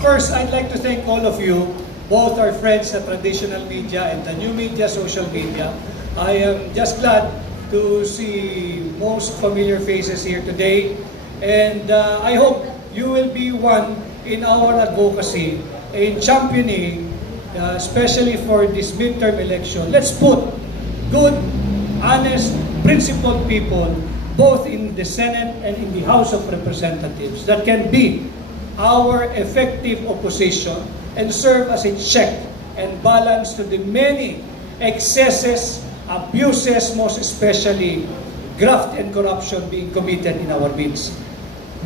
First, I'd like to thank all of you, both our friends sa traditional media and the new media, social media. I am just glad to see most familiar faces here today. And I hope you will be one in our advocacy in championing, especially for this midterm election. Let's put good, honest, principled people both in the Senate and in the House of Representatives that can be our effective opposition and serve as a check and balance to the many excesses, abuses, most especially graft and corruption being committed in our midst.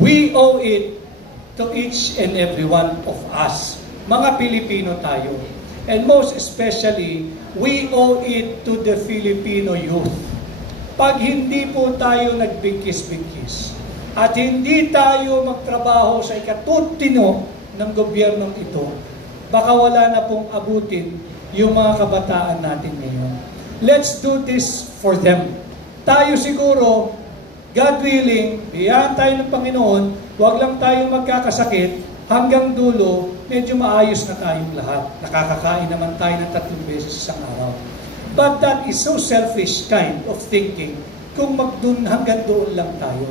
We owe it to each and every one of us. Mga Pilipino tayo. And most especially, we owe it to the Filipino youth. Pag hindi po tayo nagbigkis-bigkis at hindi tayo magtrabaho sa ikatutino ng gobyernong ito, baka wala na pong abutin yung mga kabataan natin ngayon. Let's do this for them. Tayo siguro, God willing, biyaan tayo ng Panginoon, huwag lang tayo magkakasakit, hanggang dulo, medyo maayos na tayong lahat. Nakakakain naman tayo ng 3 beses isang araw. But that is so selfish kind of thinking kung hanggang doon lang tayo.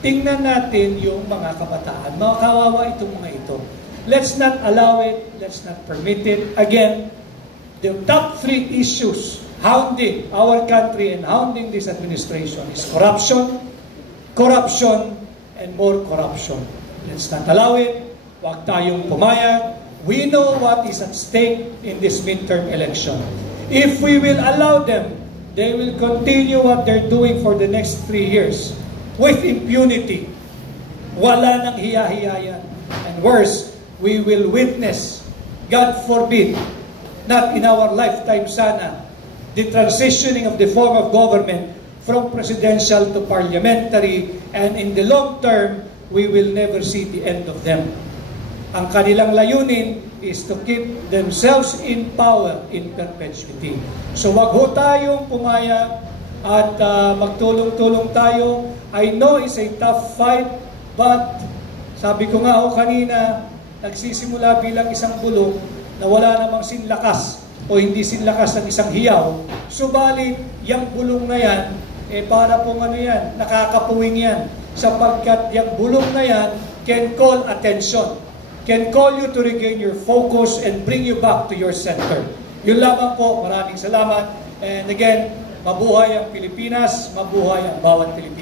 Tingnan natin yung mga kabataan. Mga kawawa itong mga ito. Let's not allow it. Let's not permit it. Again, the top 3 issues hounding our country and hounding this administration is corruption, corruption, and more corruption. Let's not allow it. Huwag tayong pumayag. We know what is at stake in this midterm election. If we will allow them, they will continue what they're doing for the next 3 years with impunity. Wala nang hiya-hiyayan. And worse, we will witness, God forbid, not in our lifetime sana, the transitioning of the form of government from presidential to parliamentary, and in the long term, we will never see the end of them. Ang kanilang layunin is to keep themselves in power in perpetuity. So wag ho tayong pumayag at magtulong-tulong tayo. I know it's a tough fight, but sabi ko nga ho kanina, nagsisimula bilang isang bulong na wala namang sinlakas o hindi sinlakas ng isang hiyaw. Subalit, yung bulong na yan, para pong yan, nakakapuwing yan. Sapagkat yung bulong na yan can call attention, can call you to regain your focus and bring you back to your center. Yun lamang po, maraming salamat. And again, mabuhay ang Pilipinas, mabuhay ang bawat Pilipino.